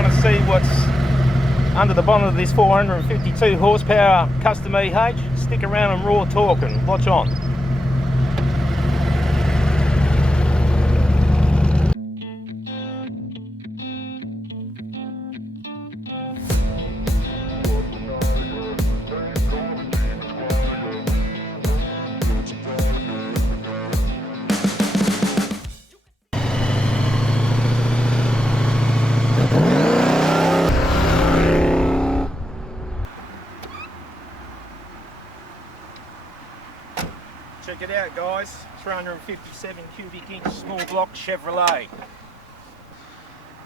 want to see what's under the bonnet of this 452 horsepower custom EH, stick around and raw talk and watch on. Check it out, guys, 357 cubic inch small block Chevrolet.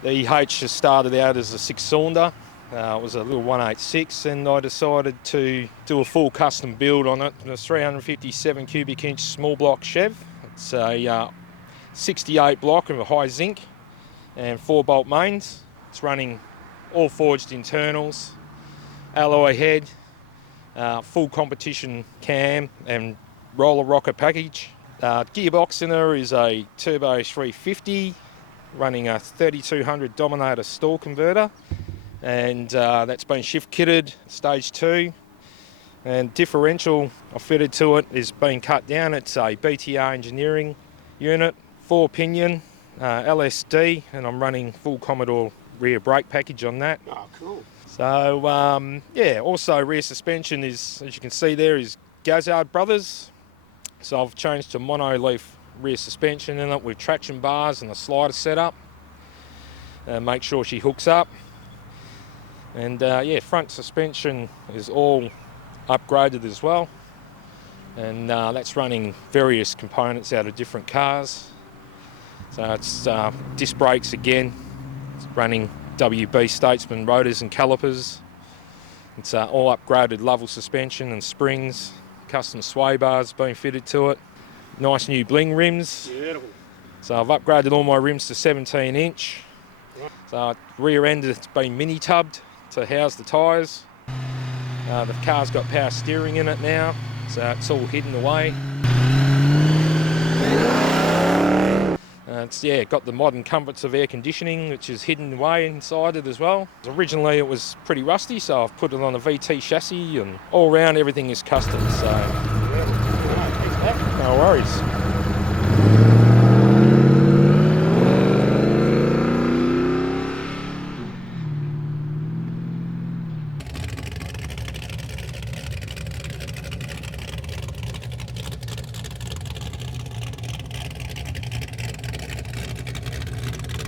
The EH just started out as a 6-cylinder. It was a little 186, and I decided to do a full custom build on it. A 357 cubic inch small block Chev. It's a 68 block of a high zinc and 4-bolt mains. It's running all forged internals, alloy head, full competition cam and roller rocker package. Gearbox in there is a Turbo 350 running a 3200 Dominator stall converter, and that's been shift kitted stage 2. And differential I fitted to it is being cut down. It's a BTR engineering unit, 4 pinion LSD, and I'm running full Commodore rear brake package on that. Oh, cool. So yeah, also rear suspension is, as you can see there, is Gazard Brothers. So I've changed to mono-leaf rear suspension in it with traction bars and a slider setup. Make sure she hooks up. And yeah, front suspension is all upgraded as well. And that's running various components out of different cars. So it's disc brakes again. It's running WB Statesman rotors and calipers. It's all upgraded level suspension and springs. Custom sway bars being fitted to it. Nice new bling rims. Beautiful. So I've upgraded all my rims to 17 inch. So rear end it's been mini tubbed to house the tyres. The car's got power steering in it now, so it's all hidden away. It's got the modern comforts of air conditioning, which is hidden away inside it as well. Originally it was pretty rusty, so I've put it on a VT chassis, and all round everything is custom. So no worries.